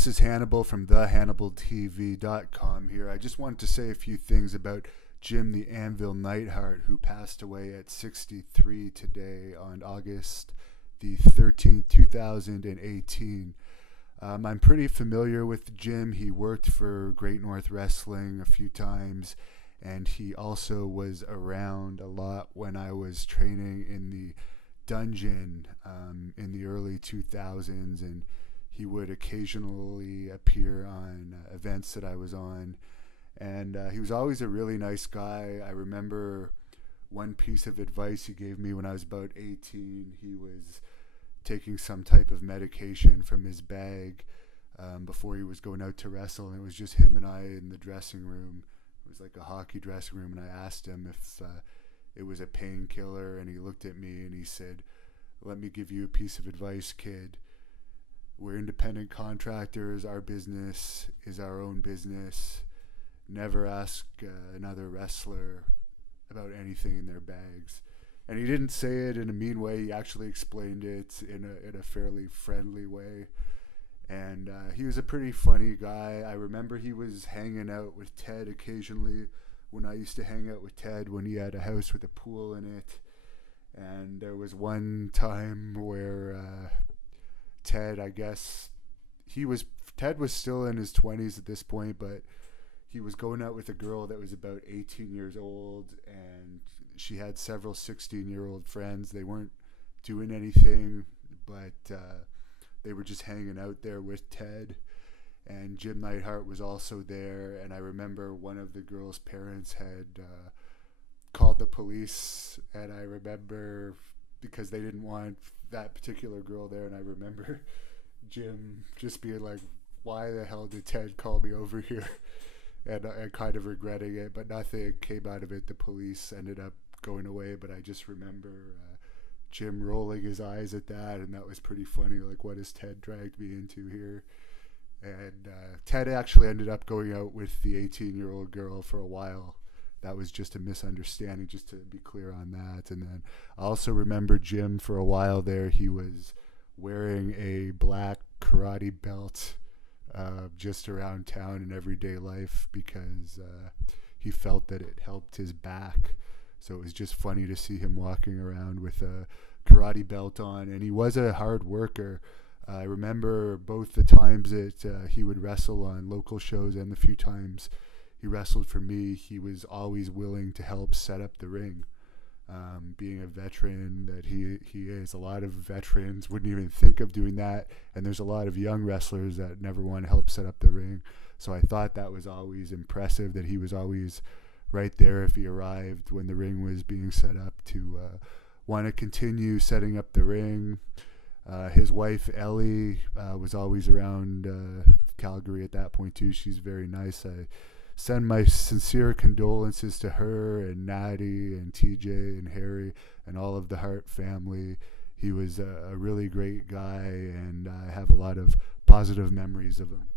this is Hannibal from thehannibaltv.com here. I just wanted to say a few things about Jim the Anvil Neidhart, who passed away at 63 today on August the 13th, 2018. I'm pretty familiar with Jim. He worked for Great North Wrestling a few times, and he also was around a lot when I was training in the dungeon in the early 2000s, and he would occasionally appear on events that I was on. And he was always a really nice guy. I remember one piece of advice he gave me when I was about 18. He was taking some type of medication from his bag before he was going out to wrestle, and it was just him and I in the dressing room. It was like a hockey dressing room, and I asked him if it was a painkiller, and he looked at me and he said, "Let me give you a piece of advice, kid. We're independent contractors. Our business is our own business. Never ask another wrestler about anything in their bags." And he didn't say it in a mean way. He actually explained it in a fairly friendly way. And he was a pretty funny guy. I remember he was hanging out with Ted occasionally when I used to hang out with Ted when he had a house with a pool in it. And there was one time where Ted, I guess, Ted was still in his 20s at this point, but he was going out with a girl that was about 18 years old, and she had several 16-year-old friends. They weren't doing anything, but they were just hanging out there with Ted. And Jim Neidhart was also there, and I remember one of the girl's parents had called the police, and I remember, because they didn't want that particular girl there, and I remember Jim just being like, "Why the hell did Ted call me over here?" And kind of regretting it, but nothing came out of it. The police ended up going away, but I just remember Jim rolling his eyes at that, and that was pretty funny. Like, what has Ted dragged me into here? And Ted actually ended up going out with the 18-year-old girl for a while. That was just a misunderstanding, just to be clear on that. And then I also remember Jim for a while there. He was wearing a black karate belt just around town in everyday life because he felt that it helped his back. So it was just funny to see him walking around with a karate belt on. And he was a hard worker. I remember both the times that he would wrestle on local shows and the few times he wrestled for me, he was always willing to help set up the ring. Being a veteran that he is, a lot of veterans wouldn't even think of doing that, and there's a lot of young wrestlers that never want to help set up the ring. So I thought that was always impressive, that he was always right there if he arrived when the ring was being set up to want to continue setting up the ring. His wife Ellie was always around Calgary at that point too. She's very nice. I send my sincere condolences to her and Natty and TJ and Harry and all of the Hart family. He was a really great guy, and I have a lot of positive memories of him.